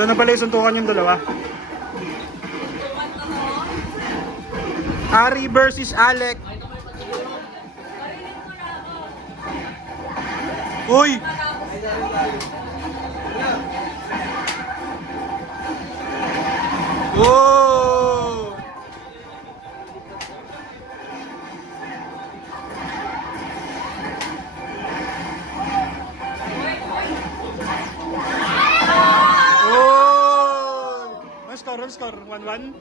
Ito na pala yung suntukan yung dalawa. Ari versus Alec. Uy! Whoa! Oh! Ano score? 1-1?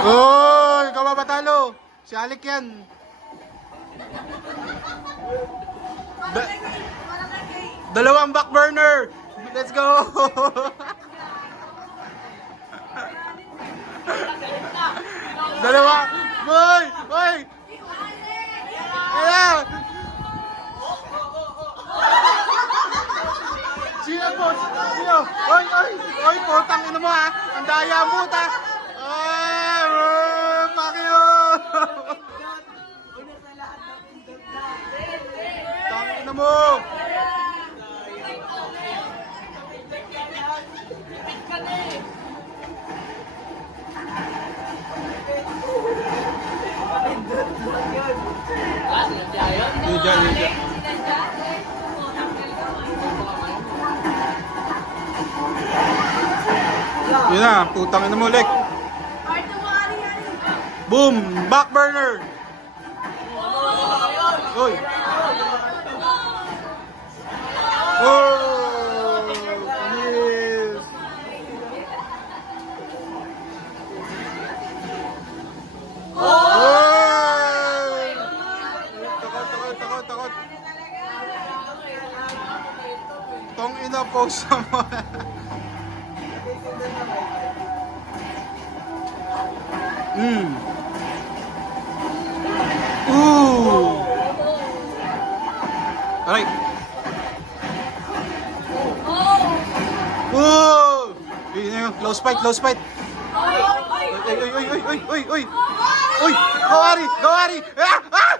Oh! Ikaw ba patalo? Si Alec yan. Dalawang back burner. Let's go. Dalawa. Boy! Boy! Ayan! Sino po? Sino? Oy! Oy! Oy! Putang ina mo ha! Ang daya mo ta! Ay! Pakyo! Tangin ina mo! Yun na, putang ina mo ulit. Boom! Back burner! Uy! Oh! Yes! Oy! Takot. Tong ina po sa mga. Ooh! Alright. Oh! Yun na yun. Close fight. Oy! Oy! Go Ari! Ah! Ah!